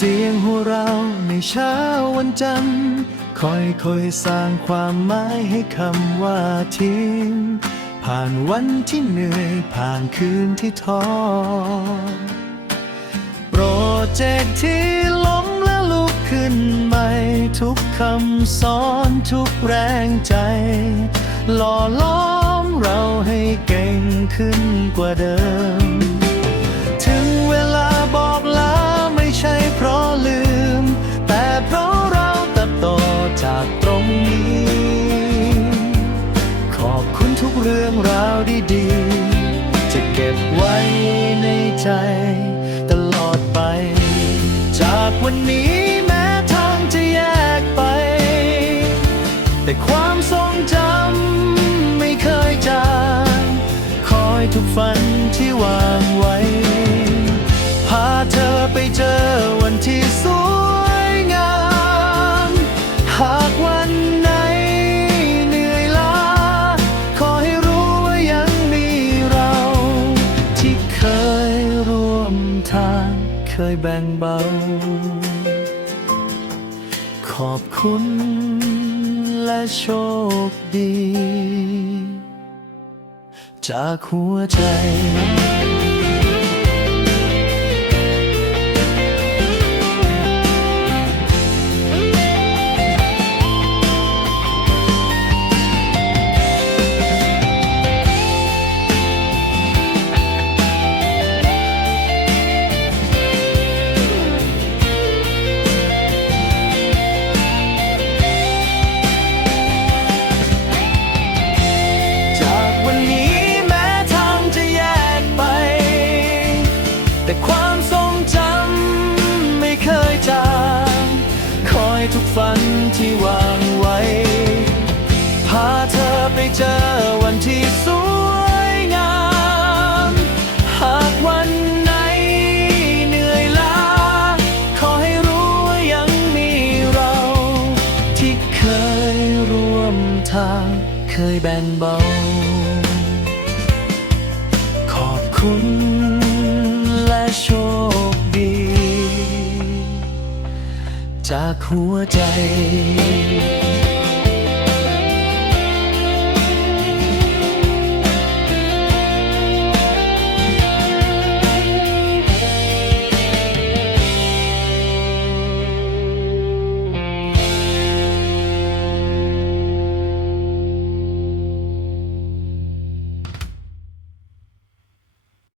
เสียงหัวเราในเช้าวันจันทร์ค่อยสร้างความหมายให้คำว่าทิ้งผ่านวันที่เหนื่อยผ่านคืนที่ท้อ เจกที่ล้มและลุกขึ้นใหม่ทุกคำสอนทุกแรงใจ หล่อล้อมเราให้เก่งขึ้นกว่าเดิม ถึงเวลาบอกลาไม่ใช่เพราะลืม แต่เพราะเราเติบโตจากตรงนี้ ขอบคุณทุกเรื่องราวดีๆ จะเก็บไว้ในใจ แต่ความทรงจำไม่เคยจางคอยทุกฝันที่วางไว้ พาเธอไปเจอวันที่สวยงาม หากวันไหนเหนื่อยล้า ขอให้รู้ว่ายังมีเรา ที่เคยร่วมทางเคยแบ่งเบา ขอบคุณ และโชคดี จากหัวใจ แต่ความทรงจำไม่เคยจางคอยทุกฝันที่วางไว้ พาเธอไปเจอวันที่สวยงาม หากวันไหนเหนื่อยล้า ขอให้รู้ว่ายังมีเรา ที่เคยร่วมทางเคยแบ่งเบา ขอบคุณ โชคดี จากหัวใจ